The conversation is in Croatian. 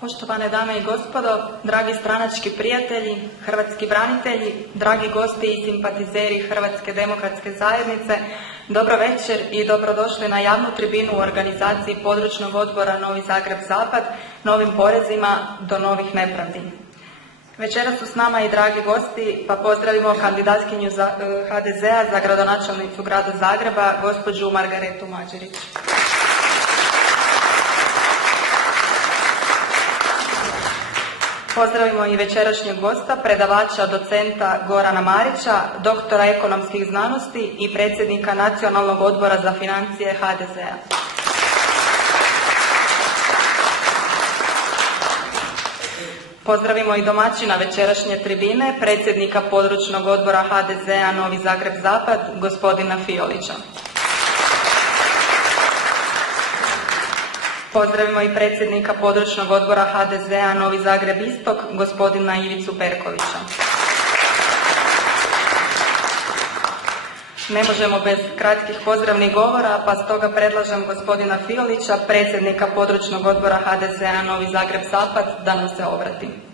Poštovane dame i gospodo, dragi stranački prijatelji, hrvatski branitelji, dragi gosti i simpatizeri Hrvatske demokratske zajednice, dobro večer i dobrodošli na javnu tribinu u organizaciji područnog odbora Novi Zagreb-Zapad, novim porezima do novih nepravdi. Večeras su s nama i dragi gosti, pa pozdravimo kandidatkinju HDZ-a za gradonačelnicu grada Zagreba, gospođu Margaretu Mađerić. Pozdravimo i večerašnjeg gosta, predavača, docenta Gorana Marića, doktora ekonomskih znanosti i predsjednika Nacionalnog odbora za financije HDZ-a. Pozdravimo i domaćina večerašnje tribine, predsjednika područnog odbora HDZ-a Novi Zagreb-Zapad, gospodina Fiolića. Pozdravimo i predsjednika područnog odbora HDZ-a Novi Zagreb-Istok, gospodina Ivicu Perkovića. Ne možemo bez kratkih pozdravnih govora, pa stoga predlažem gospodina Fiolića, predsjednika područnog odbora HDZ-a Novi Zagreb-Zapad, da nam se obrati.